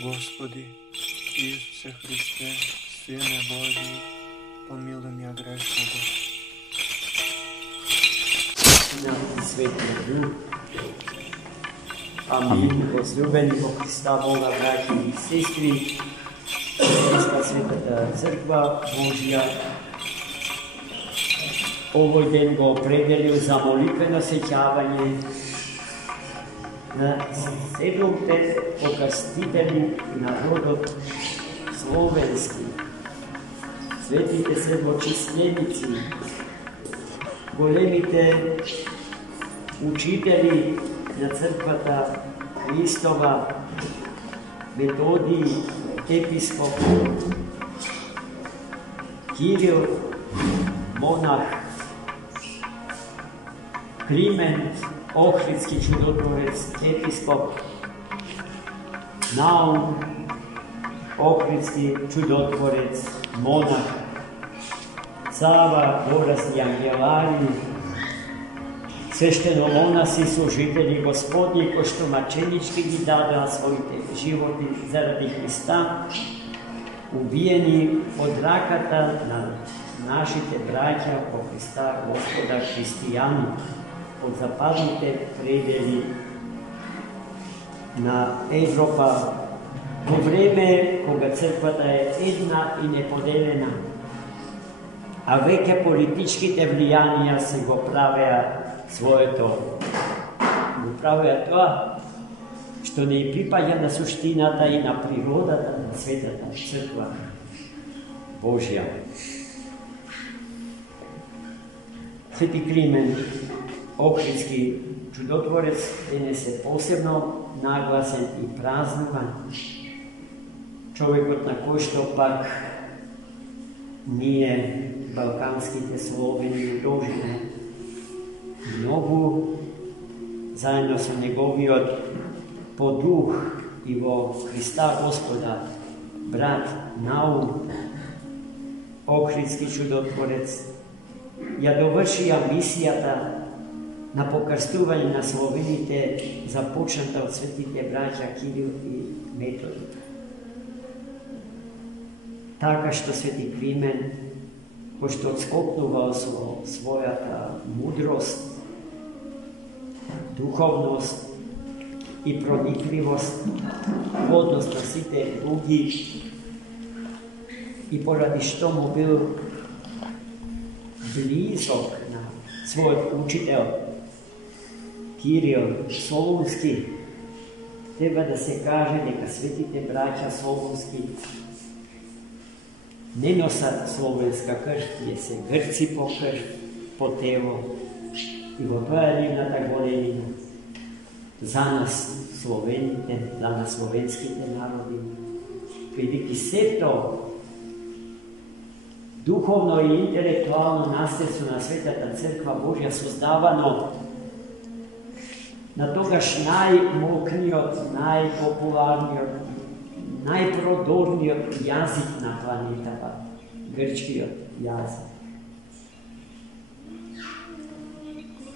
Господи, Исусе Христе, Сине Божий, помилуй меня грешного. Svetli Duh. Amin. Возлюбени во Христа Бога, браќи и сестри, Христа Светата Црква Божја, овој ден го определил за молитвено сеќавање на 7 покрстители народот словенски, светите седмочисленици, големите учители на црквата Христова, Методий, епископ, Кирил, монах, Климент, Охридски чудотворец, епископ, Наум, Охридски чудотворец, монах, Сава, Боразни ангелари, свештеноmonaси, служители Господни, кои што маченички ги дадоа своите животи заради Христа, убиени од раката на нашите браќа по Христа Господа христијани, од западните предели на Европа, во време кога црквата е една и неподелена, а веќе политичките влијанија се го правеа своето. Го правеа тоа што не припаѓа на суштината и на природата на Светата Црква Божја. Свети Климент, Охридски чудотворец, денес е посебно нагласен и празнуван. Човекот на кој што пак ние, балканските словени, дожиме многу заедно со неговиот по дух и во Христа Господа брат Наум, Охридски чудотворец, ја довршија мисијата на покрстување на словените, започната од светите браќа Кирил и Методий. Така што свети Климент, кој што отскокнувал со својата мудрост, духовност и проникливост во однос на сите други, и поради што му бил близок на својот учител Кирил Солунски, треба да се каже дека светите браќа Солунски не носат словенска крв, тие се грци по крв, по тело, и во тоа е нивната големина за нас словените, за нас словенските народи, бидејќи сето духовно и интелектуално наследство на Светата Црква Божја создавано на тогаш најмокниот, најпопуларниот, најпродорниот јазик на планетата, грчкиот јазик,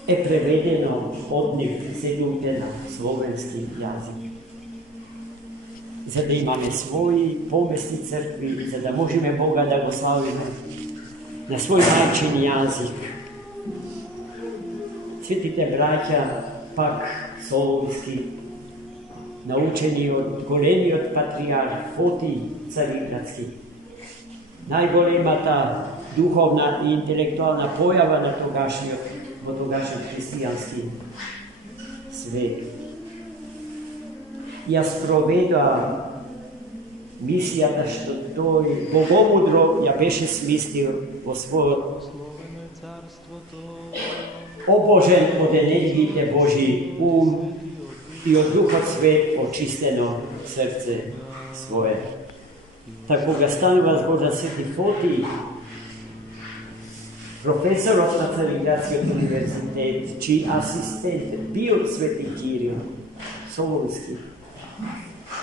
е преведено од нив 7 на словенски јазик. За да имаме своји поместни цркви, за да можеме Бога да го славиме на свој начин јазик. Светите браќа, пак Солунски, научени од големиот патриарх Фотий Цариградски, најголемата духовна и интелектуална појава на во тогашниот христијански свет. Ја спроведоа мисијата што тој богомудро ја беше смислил во својот обожен од енергиите Божи ум и од Духот Свет очистено срце свое. Така кога станува збор за свети Фотий, професорот на Цариградскиот универзитет, чиј асистент бил свети Кирил Солунски,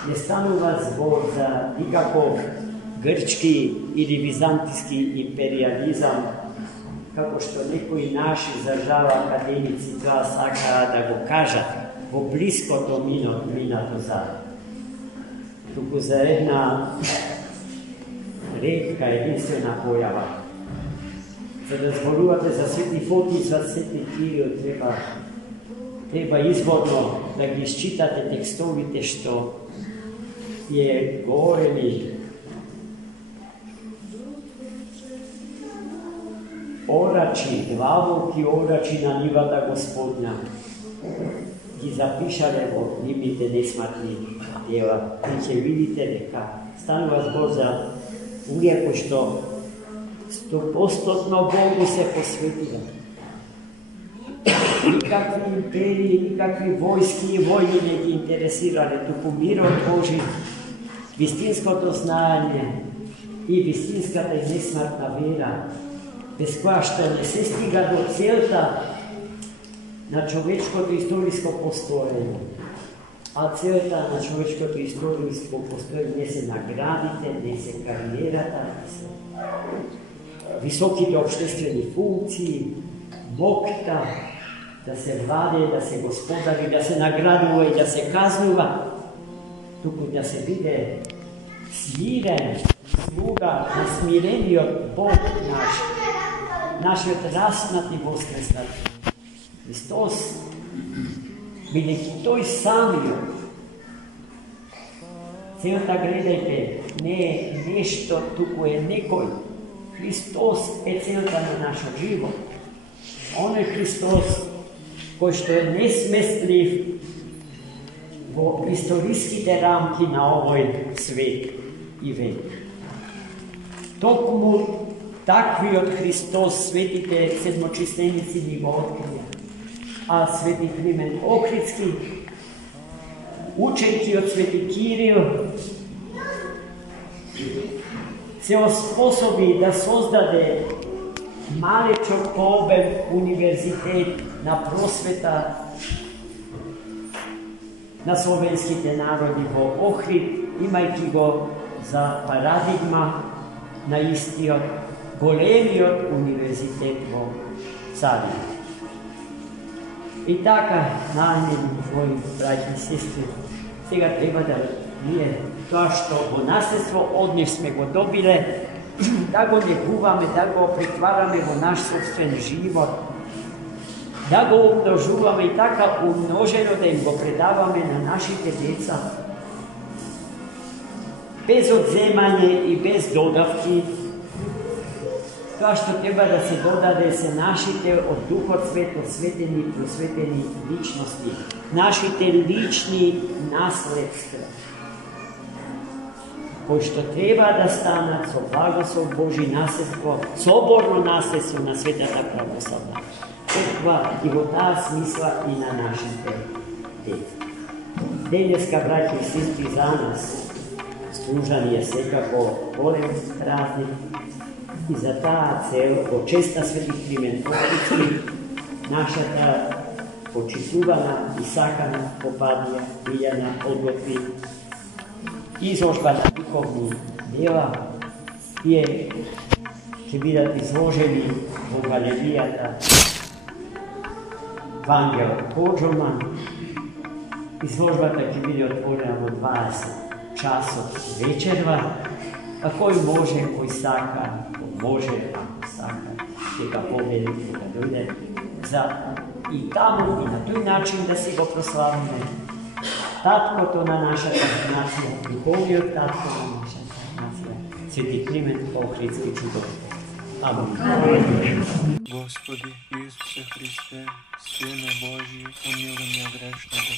не станува збор за никаков грчки или византиски империализам, како што некои наши држава академици тоа сакаа да го кажат во блиското минато за. tuku za jedna redka, jedinstvena pojava. Za da zborujete za Sveti Fotij, za Sveti Kiril, treba izvorno da gi iščitate tekstovite, što je govorili orači, dvavovki orači na njivada Gospodnja, ki zapišale o njimite nesmatni djela. Vi će vidite neka stanu vas Bog za uvijek, što 100% Bogu se posvetila. Nikakvi imperiji, nikakvi vojski i vojni ne gi interesirali, tuku miro Boži, vistinsko doznanje i vistinska ta nesmatna vera, bez koja što ne se stiga do celta na človečko istorijsko postojenje. A celta na človečko istorijsko postojenje ne se nagradite, ne se karijerata, ne se visokite obštestveni funkciji, bokta, da se vlade, da se gospodari, da se nagraduje i da se kaznuva, tuku da se vide smiren sluga, nasmireni od Bog naš odrasnati voskresnati. Hristos bi neki toj samio. Celta gledajte, ne nešto, tuku je nekoj. Hristos je celta na našo život. On je Hristos, koji što je nesmestljiv v istorijskite ramki na ovoj svet i vek. Tokmu takvi od Hristos svetite sedmočistenici njega otkrija, a sveti Klimen Ohridski, učenki od sveti Kiril, se osposobi da sozdade malečok obem univerzitet na prosveta na slovenskite narodi v Ohrid, imajki go za paradigma na isti od golemi od univerzitet v Carju. I taka namjen moji braći i sestri, tega treba da nije to što u nasljedstvo od njih sme go dobile, da go neguvame, da go pretvarame v naš sobstven život, da go umnožuvame i taka umnoženo da im go predavame na našite djeca, bez odzemanje i bez dodavki. To što treba da se dodade se našite od duhocvet, osveteni, prosveteni ličnosti, našite lični nasledstva, koji što treba da stanat so blagoslov Božji nasledstvo, soborno nasledstvo na svetata pravoslavna. Crkva i v ta smisla i na našite djeca. Denjeska, braći i sestri, za nas služan je svekako golem praznik i za ta cel počesta svetih Klimen Ohridski, naša ta počituvana i sakana popadnja Biljana odgotvi, izložba na duhovni djela je će biti izloženi u galerijata Vangel Kođoman. Izložbata će biti otvorena u 20 časov večerva, a koji može, koji saka, može, ako saka, tega povedi, tega dojde, i tamo i na tuj način da si go proslavime. Tatko to na naša nacija, duhovio tatko na naša nacija, sveti Klimen Ohridski čudovite. Amen. Господи Иисусе Христе, Сыне Божий, помилуй меня грешного.